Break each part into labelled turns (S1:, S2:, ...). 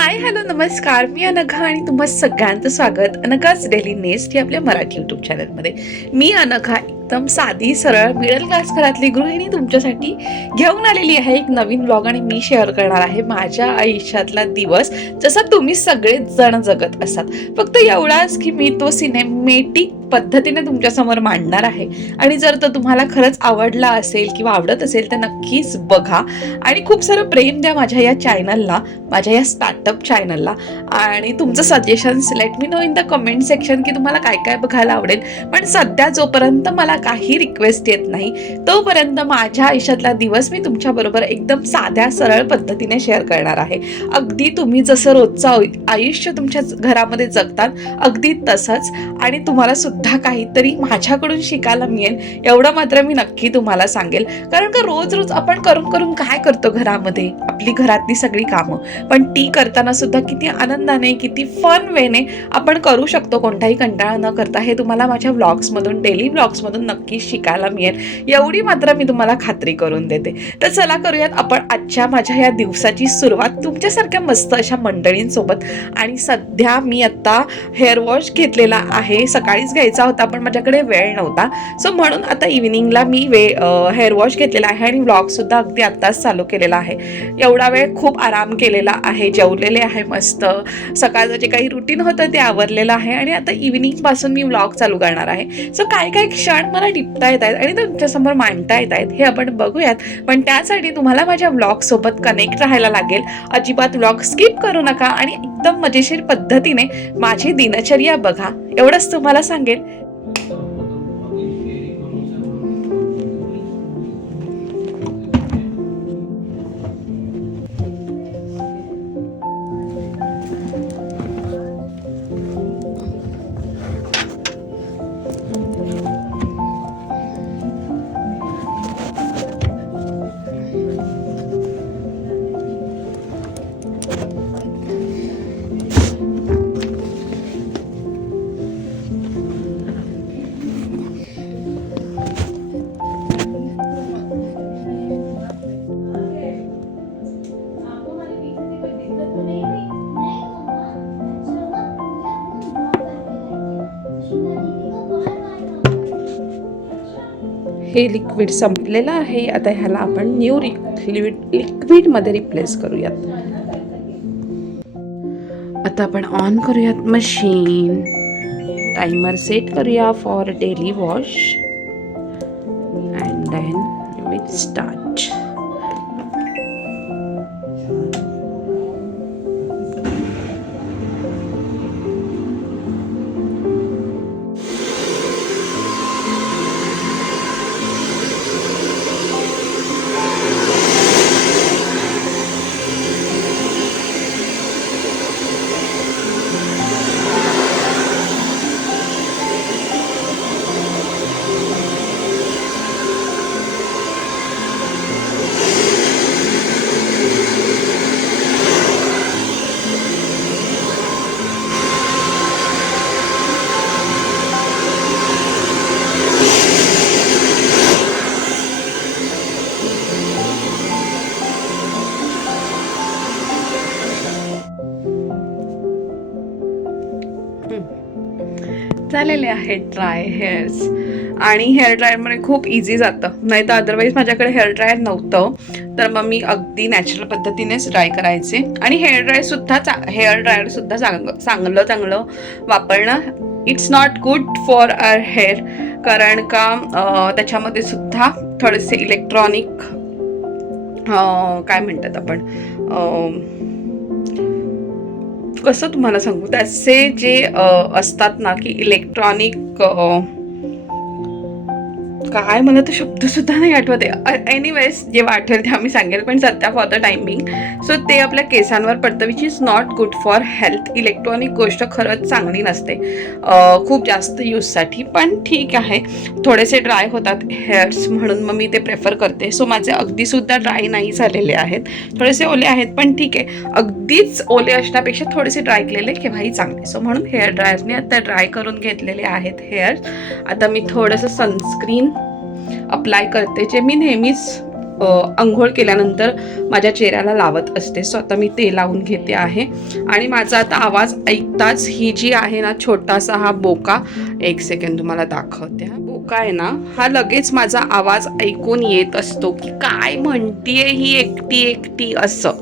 S1: Hi hello नमस्कार. मी अनघा आणि तुम्हा सगळ्यांचं स्वागत. अनघाच डेली नेस्ट ही आपल्या मराठी यूट्यूब चॅनलमध्ये मी अनघा एकदम साधी सरळ मिडल क्लास घरातली गृहिणी तुमच्यासाठी घेऊन आलेली आहे एक नवीन ब्लॉग आणि मी शेअर करणार आहे माझ्या आयुष्यातला दिवस जसा तुम्ही सगळे जण जगत असाल. फक्त एवढाच की मी तो सिनेमॅटिक पद्धतीने तुमच्यासमोर मांडणार आहे. आणि जर तो तुम्हाला खरंच आवडला असेल किंवा आवडत असेल तर नक्कीच बघा. आणि खूप सारं प्रेम द्या माझ्या या चॅनलला माझ्या या स्टार्टअप चॅनलला आणि तुमचं suggestions let me know in the comment section की तुम्हाला काय काय बघायला आवडेल. पण सध्या जोपर्यंत मला काही रिक्वेस्ट येत नाही तोपर्यंत माझ्या आयुष्यातला दिवस मी तुमच्याबरोबर एकदम साध्या सरळ पद्धतीने शेअर करणार आहे. अगदी तुम्ही जसं रोजचं आयुष्य तुमच्या घरामध्ये जगतात अगदी तसंच. आणि तुम्हाला सुद्धा सुद्धा काहीतरी माझ्याकडून शिकायला मिळेल एवढं मात्र मी नक्की तुम्हाला सांगेल. कारण का रोज रोज आपण करून करून काय करतो घरामध्ये? आपली घरातली सगळी कामं. पण ती करताना सुद्धा किती आनंदाने किती फन वेने आपण करू शकतो कोणताही कंटाळा न करता. हे तुम्हाला माझ्या व्लॉग्समधून डेली व्लॉग्समधून नक्की शिकायला मिळेल. एवढी मात्र मी तुम्हाला खात्री करून देते. तर चला करूयात आपण आजच्या माझ्या या दिवसाची सुरुवात. तुमच्यासारख्या मस्त अशा मंडळींसोबत. आणि सध्या मी आत्ता हेअर वॉश घेतलेला आहे. सकाळीच घ्यायचं होता पण माझ्याकडे वेळ नव्हता. सो म्हणून आता इव्हिनिंगला मी वे हेअर वॉश घेतलेला आहे आणि ब्लॉगसुद्धा अगदी आत्ताच चालू केलेला आहे. एवढा वेळ खूप आराम केलेला आहे जेवलेले आहे मस्त. सकाळचं जे काही रुटीन होतं ते आवरलेलं आहे आणि आता इव्हिनिंगपासून मी व्लॉग चालू करणार आहे. सो काय काय क्षण मला टिपता येत आहेत आणि तुमच्यासमोर मांडता येत आहेत हे आपण बघूयात. पण त्यासाठी तुम्हाला माझ्या व्लॉगसोबत कनेक्ट राहायला लागेल. अजिबात ब्लॉग स्किप करू नका आणि एकदम मजेशीर पद्धतीने माझी दिनचर्या बघा. एवढंच तुम्हाला सांगेल हे लिक्विड संपलेलं आहे. आता ह्याला आपण न्यू लिक्विड लिक्विडमध्ये रिप्लेस करूयात. आता आपण ऑन करूयात मशीन टायमर सेट करूया for daily wash dry hairs आणि हेअर ड्रायरमध्ये खूप इझी जातं. नाही तर अदरवाईज माझ्याकडे हेअर ड्रायर नव्हतं. तर मग मी अगदी नॅचरल पद्धतीनेच ड्राय करायचे. आणि हेअर ड्रायरसुद्धा चा हेअर ड्रायरसुद्धा चांग चांगलं चांगलं वापरणं it's not good for our hair कारण का त्याच्यामध्ये सुद्धा थोडेसे इलेक्ट्रॉनिक काय म्हणतात आपण कसं तुम्हाला सांगू? त्याचे जे असतात ना की इलेक्ट्रॉनिक काय मला तर शब्दसुद्धा नाही आठवत. आहे एनिवेज जेव्हा आठवेल तेव्हा मी सांगेल पण सध्या फॉर द टायमिंग सो ते आपल्या केसांवर पडतं which is not good for health electronic गोष्ट खरंच चांगली नसते. खूप जास्त यूजसाठी पण ठीक आहे. थोडेसे ड्राय होतात हेअर्स म्हणून मग मी ते प्रेफर करते. सो माझे अगदीसुद्धा ड्राय नाही झालेले आहेत. थोडेसे ओले आहेत पण ठीक आहे. अगदीच ओले असण्यापेक्षा थोडेसे ड्राय केलेले केव्हाही चांगले. सो म्हणून हेअर ड्रायरने आता ड्राय करून घेतलेले आहेत हेअर्स आता मी थोडंसं सनस्क्रीन अप्लाय करते जे मी नेहमीच अंघोळ आंघोळ केल्यानंतर माझ्या चेहऱ्याला लावत असते. सो आता मी ते लावून घेते आहे. आणि माझा आता आवाज ऐकताच ही जी आहे ना छोटासा हा बोका एक सेकंड तुम्हाला दाखवते. हा बोका आहे ना हा लगेच माझा आवाज ऐकून येत असतो की काय म्हणतीये ही एकटी एकटी असं.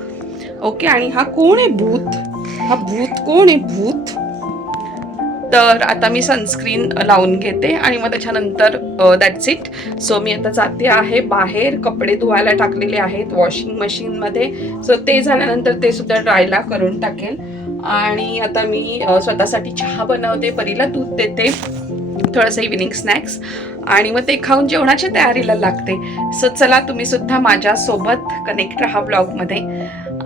S1: ओके आणि हा कोण आहे भूत? हा भूत कोण आहे भूत? तर आता मी सनस्क्रीन लावून घेते आणि मग त्याच्यानंतर दॅट्स इट सो मी आता जाते आहे बाहेर कपडे धुवायला टाकलेले आहेत वॉशिंग मशीनमध्ये सो ते झाल्यानंतर ते सुद्धा ड्रायला करून टाकेल. आणि आता मी स्वतःसाठी चहा बनवते परीला दूध देते थोडंसं इव्हिनिंग स्नॅक्स आणि मग ते खाऊन जेवणाच्या तयारीला लागते. सो चला तुम्ही सुद्धा माझ्यासोबत कनेक्ट राहा ब्लॉगमध्ये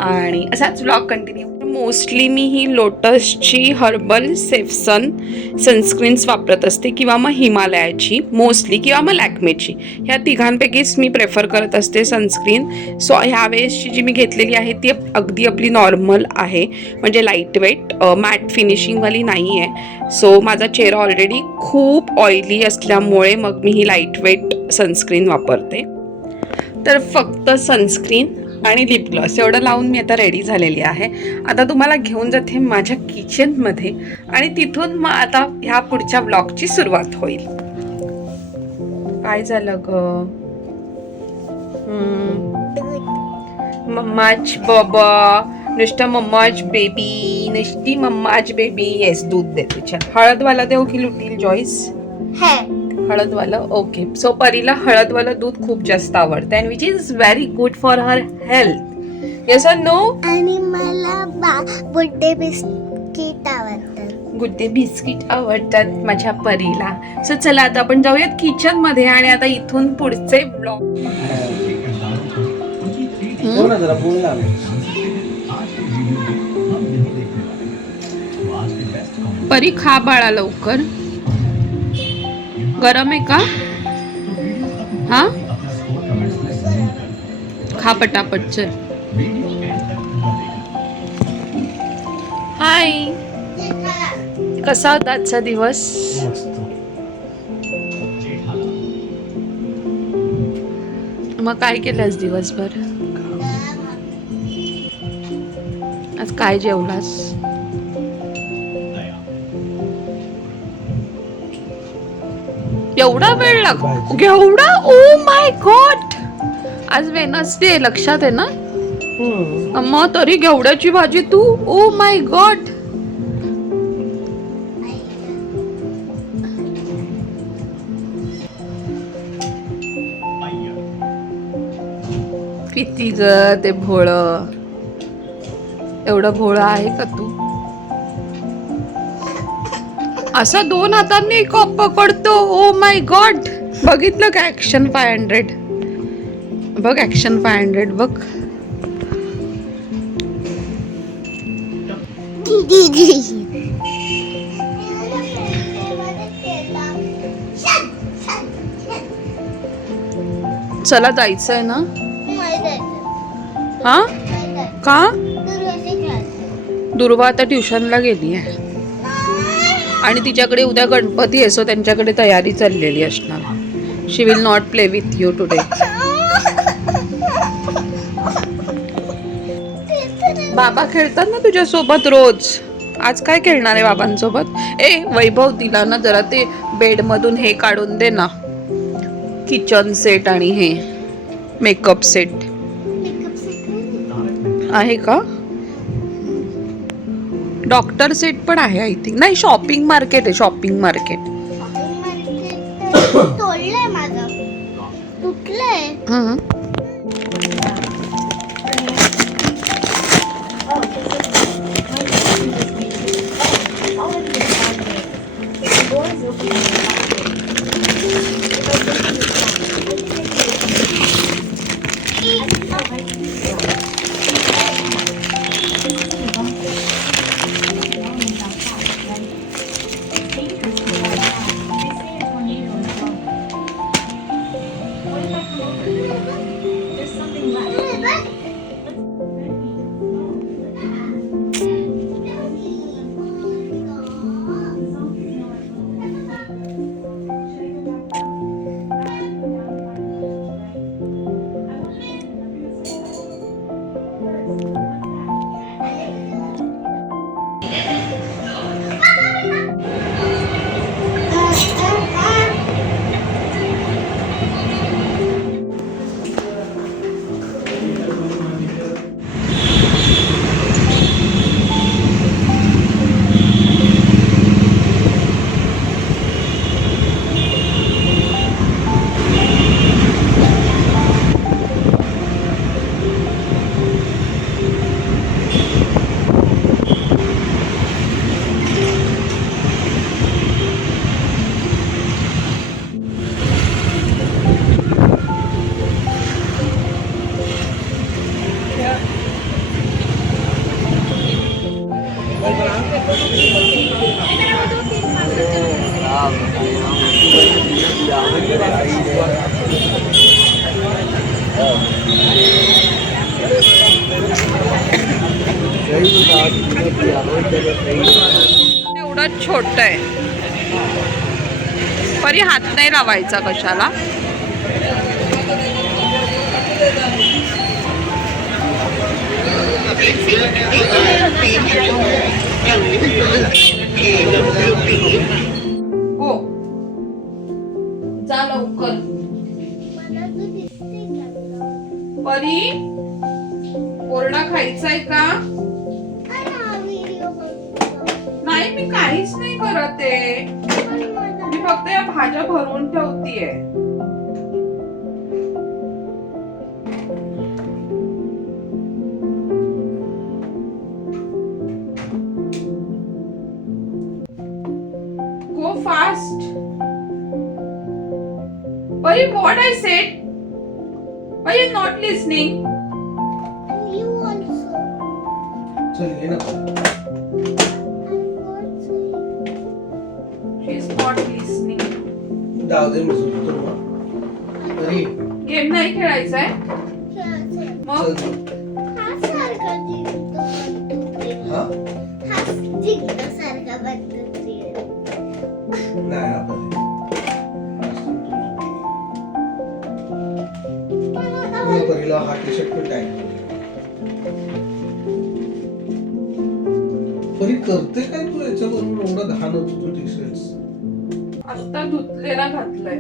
S1: आणि असाच ब्लॉग कंटिन्यू मोस्टली मी ही लोटसची हर्बल सेफसन सनस्क्रीन्स वापरत असते किंवा मग हिमालयाची मोस्टली किंवा मग लॅक्मेची. ह्या तिघांपैकीच मी प्रेफर करत असते सनस्क्रीन. सो ह्यावेळेसची जी मी घेतलेली आहे ती अगदी आपली नॉर्मल आहे. म्हणजे लाइट वेट मॅट फिनिशिंगवाली नाही आहे. सो माझा चेहरा ऑलरेडी खूप ऑइली असल्यामुळे मग मी ही लाइट वेट सनस्क्रीन वापरते. तर फक्त सनस्क्रीन. आणि लिप ग्लॉस एवढं लावून मी आता रेडी झालेली आहे. आता तुम्हाला घेऊन जाते माझ्या किचनमध्ये आणि तिथून मग आता ह्या पुढच्या ब्लॉगची सुरुवात होईल. काय झालं ग? मम्माच बाबा. नुसतं मम्माच बेबी नुसती मम्माच बेबी येस दूध देते छान हळदवाला देऊ की लुटील जॉईस हळदवालं ओके सो परीला हळदवालं दूध खूप जास्त आवडतं. And which is very good for her health yes or no
S2: आणि मला बा बुड्डे बिस्किट आवडतात.
S1: गुड्डे बिस्किट आवडतात माझ्या परीला. सो चला आता आपण जाऊयात किचनमध्ये आणि आता इथून पुढचे ब्लॉग
S3: हो
S1: परी खा बाळा लवकर. गरम आहे का? हा? खा पटापट चल. हाय कसा होता आजचा दिवस? मग काय केलंस दिवसभर? आज काय जेवलास? एवढा वेळ लाग
S3: भाजी.
S1: एवढा? ओ माय गॉड आज वेनसडे लक्षात आहे ना. मग तरी घेवड्याची भाजी तू? ओ माय गॉड किती ग ते भोळ. एवढं भोळ आहे का तू? असं दोन हातांनी कप पकडतो. ओ माय गॉड बघितलं का ॲक्शन फाय हंड्रेड बघ ॲक्शन फाय हंड्रेड बघ. चला जायचंय ना? हा? का? दुर्वा आता ट्युशनला गेली आहे आणि तिच्याकडे उद्या गणपती आहे सो त्यांच्याकडे तयारी चाललेली असणार. She will not play with you today बाबा खेळतात ना तुझ्यासोबत रोज? आज काय खेळणार आहे बाबांसोबत? ए वैभव दिला ना जरा ते बेडमधून हे काढून दे ना. किचन सेट आणि हे. मेकअप सेट आहे का? डॉक्टर सेट पण आहे आय थिंक नाही शॉपिंग मार्केट आहे शॉपिंग मार्केट एवढं छोट आहे. परी हात नाही लावायचा कशाला? करत आहे
S2: पण मला
S1: मी फक्त या भाज्या भरून ठेवतीये Go fast. Pari, what I said? Why you not listening?
S2: you also
S3: चल ये ना जाऊ दे मी झोपतो मग तरी
S1: गेम नाही खेळायचाय?
S2: खेळायचे
S1: मग
S3: चल
S2: हा.
S3: हा
S2: हा.
S3: नाही
S2: आता
S3: मी पहिला हा टी शर्ट पण टाईट परी करते काय तू याच्यावरून? एवढा घाण होतो तू टी शर्ट
S1: आत्ता धुतलेला घातलाय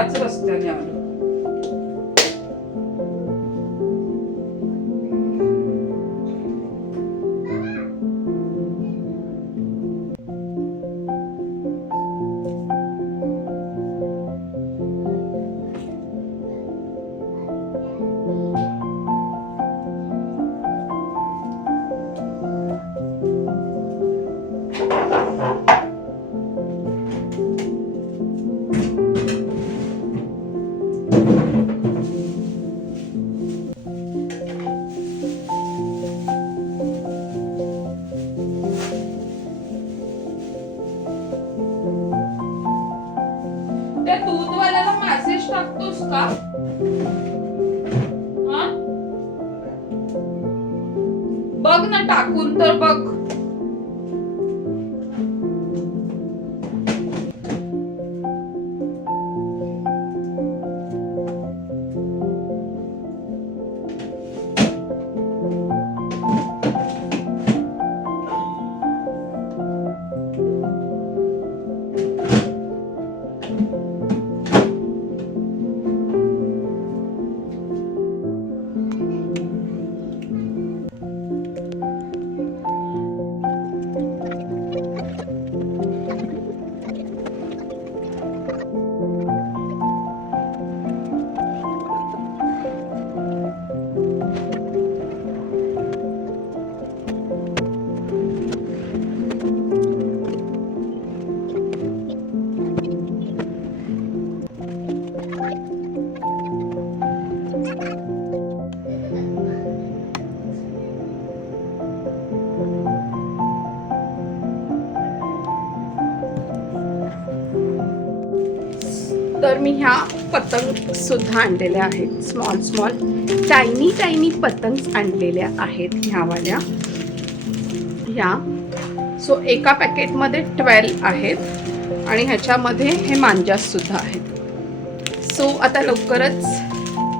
S2: आता
S1: आपण त्याच बघ ना टाकून तर बघ. मी ह्या पतंग सुद्धा आणलेल्या आहेत. स्मॉल स्मॉल टायनी टायनी पतंग आणलेल्या आहेत ह्यावाल्या ह्या. सो एका पॅकेटमध्ये ट्वेल्व आहेत आणि ह्याच्यामध्ये हे मांजास सुद्धा आहेत. सो आता लवकरच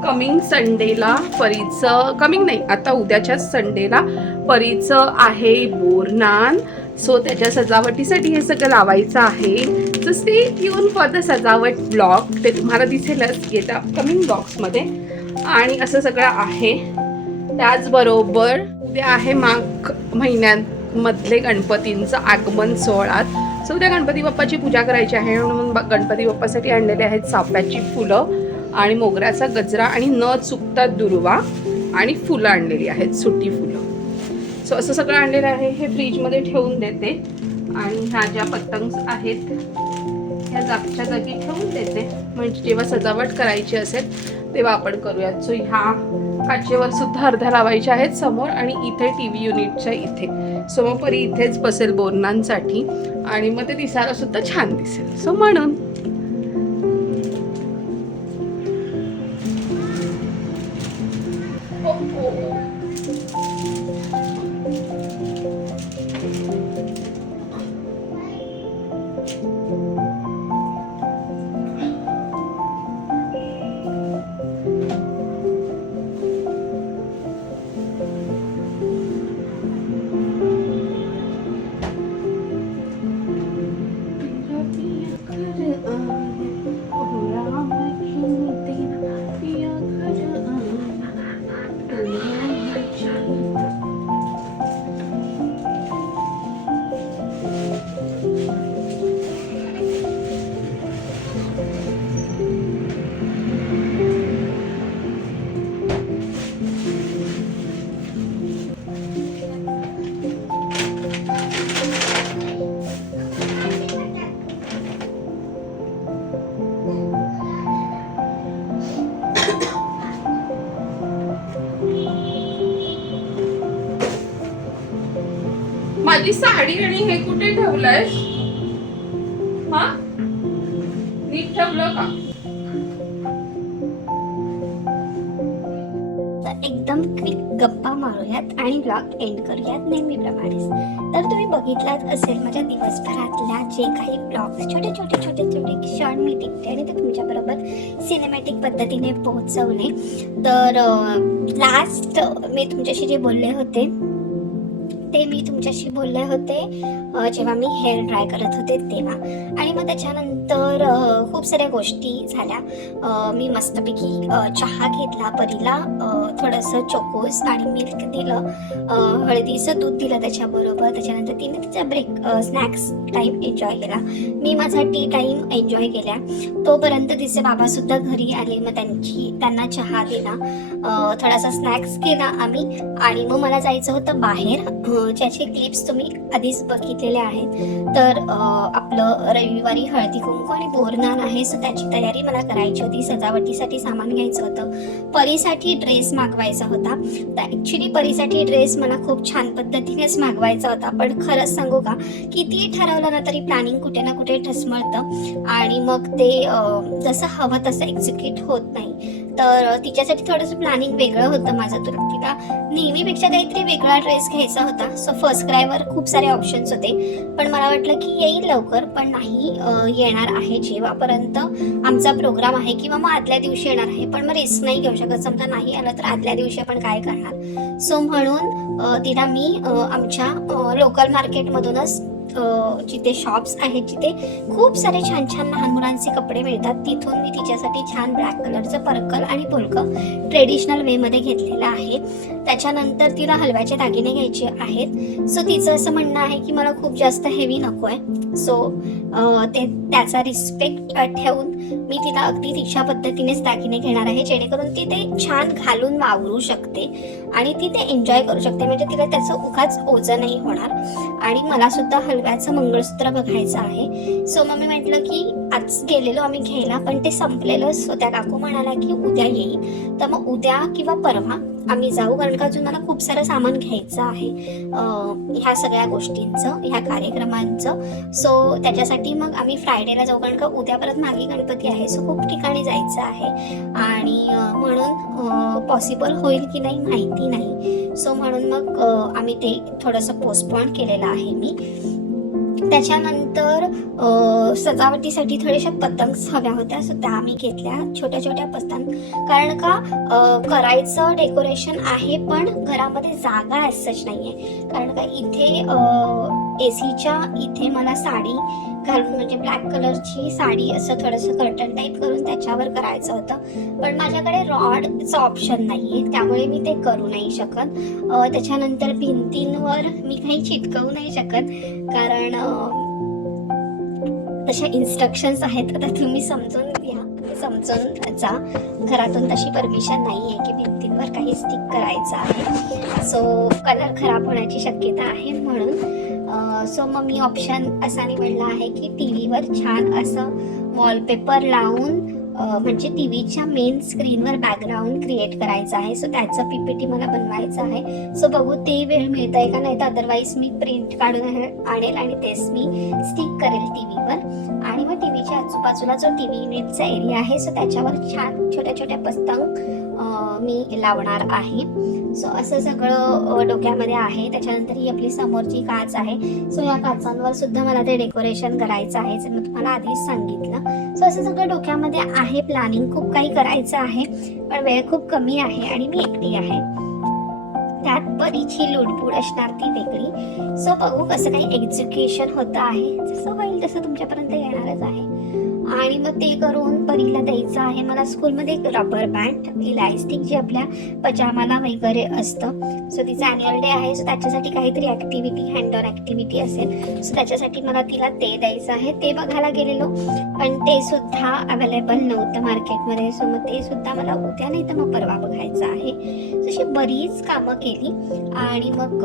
S1: कमिंग संडेला परीचं कमिंग नाही आता उद्याच्याच संडेला परीचं आहे बोरनान. सो त्याच्या सजावटीसाठी हे सगळं लावायचं आहे. So stay tune for the सजावट ब्लॉग ते तुम्हाला दिसेलच येत्या कमिंग ब्लॉग्समध्ये आणि असं सगळं आहे. त्याचबरोबर उद्या आहे माघ महिन्यांमधले गणपतींचं आगमन सोहळात सो उद्या गणपती बाप्पाची पूजा करायची आहे म्हणून ब- गणपती बाप्पासाठी आणलेले आहेत सापळ्याची फुलं आणि मोगऱ्याचा गजरा आणि न चुकता दुर्वा आणि फुलं आणलेली आहेत सुटी फुलं. सो असं सगळं आणलेलं आहे. हे फ्रीजमध्ये ठेवून देते. आणि ह्या ज्या पतंग आहेत ह्या जागच्या जागी ठेवून देते. म्हणजे जेव्हा सजावट करायची असेल तेव्हा आपण करूयात. सो ह्या काचेवर सुद्धा अर्ध्या लावायच्या आहेत समोर आणि इथे टी व्ही युनिटच्या इथे. समोपरी इथेच बसेल बोरणांसाठी आणि मग ते दिसायला सुद्धा छान दिसेल. सो म्हणून. oh, oh. माझी साडी आणि हे कुठे ठेवलंय? हा? नीट ठेवलं का?
S2: तर एकदम क्विक गप्पा मारूयात आणि ब्लॉग एंड करूयात नेहमीप्रमाणेच. तर तुम्ही बघितलाच असेल माझ्या दिवसभरातल्या जे काही ब्लॉग्स छोटे छोटे छोटे छोटे क्षण मी टिकते आणि ते तुमच्याबरोबर सिनेमॅटिक पद्धतीने पोहोचवले. तर लास्ट मी तुमच्याशी जे बोलले होते ते मी तुमच्याशी बोलले होते. जेव्हा मी हेअर ड्राय करत होते तेव्हा. आणि मग त्याच्यानंतर खूप साऱ्या गोष्टी झाल्या. मी मस्तपैकी चहा घेतला परीला थोडंसं चोकोस आणि मिल्क दिलं हळदीचं दूध दिलं त्याच्याबरोबर. त्याच्यानंतर तिने तिचा ब्रेक स्नॅक्स टाईम एन्जॉय केला. मी माझा टी टाईम एन्जॉय केला. तोपर्यंत तिचे बाबासुद्धा घरी आले. मग त्यांची त्यांना चहा दिला थोडासा स्नॅक्स केला आम्ही. आणि मग मला जायचं होतं बाहेर. ज्याचे क्लिप्स तुम्ही आधीच बघितले बघितलेले आहेत. तर आपलं रविवारी हळदी कुंकू आणि बोरनान आहे सो त्याची तयारी मला करायची होती. सजावटीसाठी सामान घ्यायचं होतं. परीसाठी ड्रेस मागवायचा होता. तर ॲक्च्युली परीसाठी ड्रेस मला खूप छान पद्धतीनेच मागवायचा होता. पण खरंच सांगू का? कितीही ठरवलं ना तरी प्लॅनिंग कुठे ना कुठे ठसमळतं. आणि मग ते जसं हवं तसं एक्झिक्यूट होत नाही. तर तिच्यासाठी थोडंसं प्लॅनिंग वेगळं होतं माझं तर तिला नेहमीपेक्षा काहीतरी वेगळा ड्रेस घ्यायचा होता. सो फर्स्ट क्रायवर खूप सारे ऑप्शन्स होते. पण मला वाटलं की येईल लवकर पण नाही येणार आहे जेव्हापर्यंत आमचा प्रोग्राम आहे किंवा मग आदल्या दिवशी येणार आहे. पण मग रिस्क नाही घेऊ शकत. समजा नाही आलं तर आदल्या दिवशी आपण काय करणार? सो म्हणून तिला मी आमच्या लोकल मार्केटमधूनच जिथे शॉप्स आहेत जिथे खूप सारे छान छान लहान मुलांचे कपडे मिळतात तिथून मी तिच्यासाठी छान ब्लॅक कलरचं पर्कल आणि पुलकं ट्रेडिशनल वेमध्ये घेतलेलं आहे. त्याच्यानंतर तिला हलव्याचे दागिने घ्यायचे आहेत. सो तिचं असं म्हणणं आहे की मला खूप जास्त हेवी नको आहे सो ते त्याचा रिस्पेक्ट ठेवून मी तिला अगदी तिच्या पद्धतीनेच दागिने घेणार आहे जेणेकरून ती ते छान घालून वावरू शकते आणि ती ते एन्जॉय करू शकते. म्हणजे तिला त्याचं उगाच ओझं नाही होणार. आणि मला सुद्धा हलव्याचं मंगळसूत्र बघायचं आहे. सो मग मी म्हटलं की आज गेलेलो आम्ही घ्यायला पण ते संपलेलं. सो त्या काकू म्हणाला की उद्या येईल. तर मग उद्या किंवा परवा आम्ही जाऊ कारण का अजून मला खूप सारं सामान घ्यायचं आहे ह्या सगळ्या गोष्टींचं ह्या कार्यक्रमांचं. सो त्याच्यासाठी मग आम्ही फ्रायडेला जाऊ कारण का उद्या परत मागे गणपती आहे सो खूप ठिकाणी जायचं आहे. आणि म्हणून पॉसिबल होईल की नाही माहिती नाही. सो म्हणून मग आम्ही ते थोडंसं पोस्टपॉन केलेलं आहे मी. त्याच्यानंतर सजावटीसाठी थोड्याशा पतंग्स हव्या होत्या. सो त्या आम्ही घेतल्या. छोट्या छोट्या पतंग. कारण का करायचं डेकोरेशन आहे पण घरामध्ये जागा असंच नाही आहे कारण का इथे एसीच्या ए सीच्या इथे मला साडी घालून म्हणजे ब्लॅक कलरची साडी असं थोडंसं कर्टन टाईप करून त्याच्यावर करायचं होतं. पण माझ्याकडे रॉडचं ऑप्शन नाही आहे त्यामुळे मी ते करू नाही शकत. त्याच्यानंतर भिंतींवर मी काही चिटकवू नाही शकत कारण तशा इन्स्ट्रक्शन्स आहेत आता तुम्ही समजून घ्या समजून जा. घरातून तशी परमिशन नाही आहे की भिंतींवर काही स्टिक करायचं आहे. सो कलर खराब होण्याची शक्यता आहे म्हणून. सो मग मी ऑप्शन असा निवडला आहे की टी व्हीवर छान असं वॉलपेपर लावून म्हणजे टी व्हीच्या मेन स्क्रीनवर बॅकग्राऊंड क्रिएट करायचं आहे. सो त्याचं पी पी टी मला बनवायचं आहे. सो बघू ते वेळ मिळत आहे का? नाही तर अदरवाईज मी प्रिंट काढून आणेल आणि तेच मी स्टिक करेल टी व्हीवर आणि मग टी व्हीच्या आजूबाजूला जो टी व्ही युनिटचा एरिया आहे सो त्याच्यावर छान छोट्या छोट्या पस्तंग मी लावणार आहे. सो असं सगळं डोक्यामध्ये आहे. त्याच्यानंतर ही आपली समोरची काच आहे. सो या काचांवर सुद्धा मला ते डेकोरेशन करायचं आहे जे मी तुम्हाला आधीच सांगितलं. सो असं सगळं डोक्यामध्ये आहे. प्लॅनिंग खूप काही करायचं आहे पण वेळ खूप कमी आहे आणि मी एकटी आहे. त्यात बरीचशी लुडबुड असणार ती वेगळी. सो बघू कसं काही एक्झिक्युशन होतं आहे. जसं होईल तसं तुमच्यापर्यंत येणारच आहे. आणि मग ते करून परीला द्यायचं आहे. मला स्कूलमध्ये एक रबर बँड इलास्टिक जे आपल्या पजामाला वगैरे असतं. सो तिचं अॅन्युअल डे आहे. सो त्याच्यासाठी काहीतरी ॲक्टिव्हिटी हँड ऑन ॲक्टिव्हिटी असेल. सो त्याच्यासाठी मला तिला ते द्यायचं आहे. ते बघायला गेलेलो. पण ते सुद्धा अवेलेबल नव्हतं मार्केटमध्ये सो मग ते सुद्धा मला उद्या नाही तर मग परवा बघायचं आहे. तशी बरीच कामं केली. आणि मग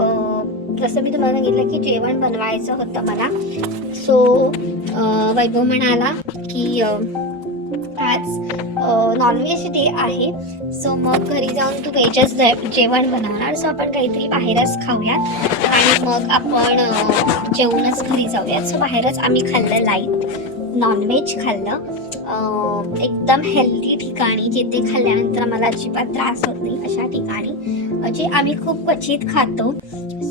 S2: जसं मी तुम्हाला सांगितलं की जेवण बनवायचं होतं मला. सो वैभव म्हणाला की आज नॉनव्हेज डे आहे. सो मग घरी जाऊन तू व्हेजच जेवण बनवणार. सो आपण काहीतरी बाहेरच खाऊयात. आणि मग आपण जेवूनच घरी जाऊयात. सो बाहेरच आम्ही खाल्लं लाइट नॉनव्हेज खाल्लं. एकदम हेल्दी ठिकाणी जिथे खाल्ल्यानंतर मला अजिबात त्रास होत नाही अशा ठिकाणी. जे आम्ही खूप क्वचित खातो.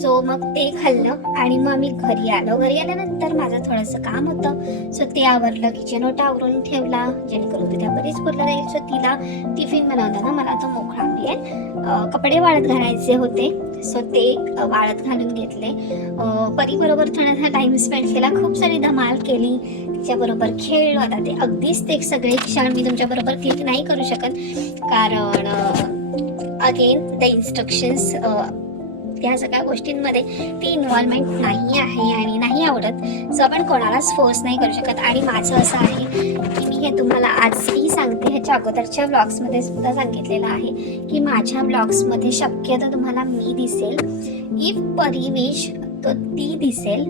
S2: सो मग ते खाल्लं आणि मग आम्ही घरी आलो. घरी आल्यानंतर माझं थोडंसं काम होतं. सो ते आवरलं किचन ओटा आवरून ठेवला. जेणेकरून उद्या बरीच पुरलं जाईल सो तिला टिफिन बनवताना मला तो मोकळा म्हणजे, मिळेल कपडे वाळत घालायचे होते. सो ते वाळत घालून घेतले. परीबरोबर थोडासा टाइम स्पेंड केला. खूप सारी धमाल केली. तिच्याबरोबर खेळलो. आता ते अगदीच ते सगळे क्षण मी तुमच्याबरोबर क्लिक नाही करू शकत. कारण अगेन द इन्स्ट्रक्शन्स त्या सगळ्या गोष्टींमध्ये ती इन्व्हॉल्वमेंट नाही आहे आणि नाही आवडत. सो आपण कोणालाच फोर्स नाही करू शकत. आणि माझं असं आहे की मी हे तुम्हाला आजही सांगते. ह्याच्या अगोदरच्या ब्लॉग्समध्ये सुद्धा सांगितलेलं आहे की माझ्या ब्लॉग्समध्ये शक्यतो तुम्हाला मी दिसेल. इफ परिवेश तो ती दिसेल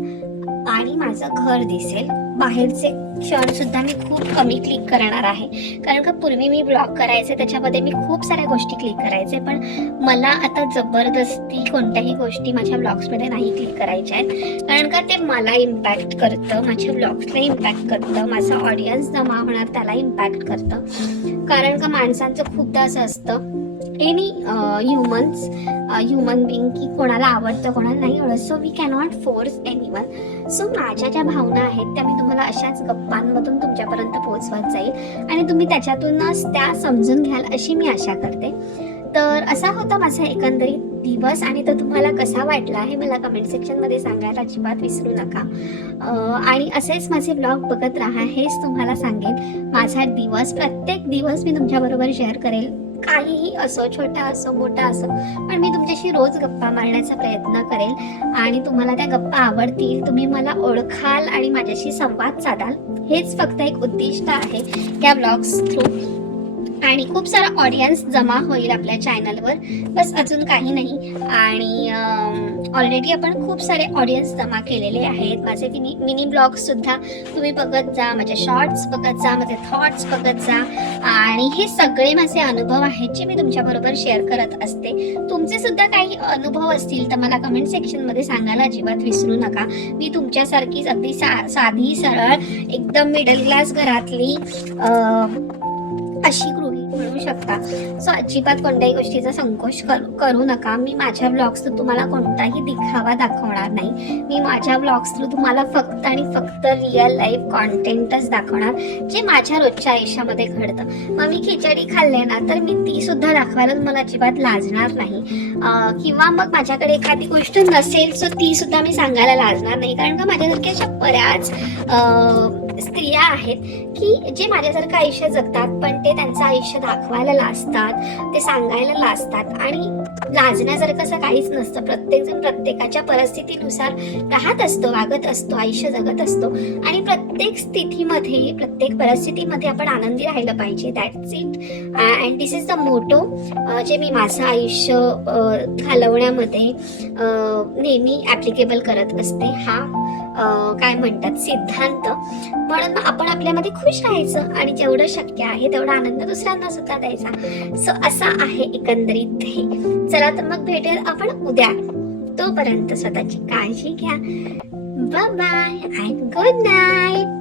S2: आणि माझं घर दिसेल. बाहेरचे क्षण सुद्धा मी खूप कमी क्लिक करणार आहे. कारण का पूर्वी मी ब्लॉग करायचे त्याच्यामध्ये मी खूप साऱ्या गोष्टी क्लिक करायचे पण मला आता जबरदस्ती कोणत्याही गोष्टी माझ्या ब्लॉग्समध्ये नाही क्लिक करायच्या आहेत. कारण का ते मला इम्पॅक्ट करतं माझ्या ब्लॉग्सला इम्पॅक्ट करतं माझा ऑडियन्स जमा होणार त्याला इम्पॅक्ट करतं. कारण का माणसांचं खूपदा असं असतं एनी ह्युमन्स ह्युमन बिंग की कोणाला आवडतं कोणाला नाही आवडत. So we cannot force anyone so माझ्या ज्या भावना आहेत त्या मी तुम्हाला अशाच गप्पांमधून तुमच्यापर्यंत पोहोचवत जाईल. आणि तुम्ही त्याच्यातूनच त्या समजून घ्याल अशी मी आशा करते. तर असा होता माझा एकंदरीत दिवस आणि तो तुम्हाला कसा वाटला हे मला कमेंट सेक्शनमध्ये सांगायला अजिबात विसरू नका. आणि असेच माझे ब्लॉग बघत राहा हेच तुम्हाला सांगेन. माझा दिवस प्रत्येक दिवस मी तुमच्याबरोबर शेअर करेल. काहीही असो छोटा असो मोठा असो पण मी तुमच्याशी रोज गप्पा मारण्याचा प्रयत्न करेल आणि तुम्हाला त्या गप्पा आवडतील तुम्ही मला ओळखाल आणि माझ्याशी संवाद साधाल. हेच फक्त एक उद्दिष्ट आहे त्या ब्लॉग्स थ्रू आणि खूप सारा ऑडियन्स जमा होईल आपल्या चॅनलवर बस अजून काही नाही. आणि ऑलरेडी आपण खूप सारे ऑडियन्स जमा केलेले आहेत. माझे मिनी मिनी ब्लॉग्ससुद्धा तुम्ही बघत जा माझे शॉर्ट्स बघत जा माझे थॉट्स बघत जा. आणि हे सगळे माझे अनुभव आहेत जे मी तुमच्याबरोबर शेअर करत असते. तुमचे सुद्धा काही अनुभव असतील तर मला कमेंट सेक्शनमध्ये सांगायला अजिबात विसरू नका. मी तुमच्यासारखीच अगदी सा साधी सरळ एकदम मिडल क्लास घरातली अशी मिळू शकता. सो अजिबात कोणत्याही गोष्टीचा संकोच करू करू नका. मी माझ्या ब्लॉग्स थ्रू तुम्हाला कोणताही दिखावा दाखवणार नाही. मी माझ्या ब्लॉग्स थ्रू तुम्हाला फक्त आणि फक्त रिअल लाईफ कॉन्टेंटच दाखवणार जे माझ्या रोजच्या आयुष्यामध्ये घडतं. मग मी खिचडी खाल्ले ना तर मी ती सुद्धा दाखवायला मला अजिबात लाजणार नाही. किंवा मग माझ्याकडे एखादी गोष्ट नसेल सो ती सुद्धा मी सांगायला लाजणार नाही. कारण का? माझ्यासारख्या अशा बऱ्याच स्त्रिया आहेत की जे माझ्यासारखं आयुष्य जगतात पण ते त्यांचं आयुष्य दाखवायला लाजतात ते सांगायला लाजतात आणि लाजण्यासारखं काहीच नसतं. प्रत्येकजण प्रत्येकाच्या परिस्थितीनुसार राहत असतो वागत असतो आयुष्य जगत असतो. आणि प्रत्येक स्थितीमध्ये प्रत्येक परिस्थितीमध्ये आपण आनंदी राहिलं पाहिजे. That's it and this is the motto जे मी माझं आयुष्य घालवण्यामध्ये नेहमी ॲप्लिकेबल करत असते. हा काय म्हणतात सिद्धांत. म्हणून आपण आपल्यामध्ये खुश राहायचं. आणि जेवढं शक्य आहे तेवढा आनंद दुसऱ्यांना सुद्धा द्यायचा. सो असा आहे एकंदरीत हे चला तर मग भेटेल आपण उद्या. तोपर्यंत स्वतःची काळजी घ्या. Bye bye and good night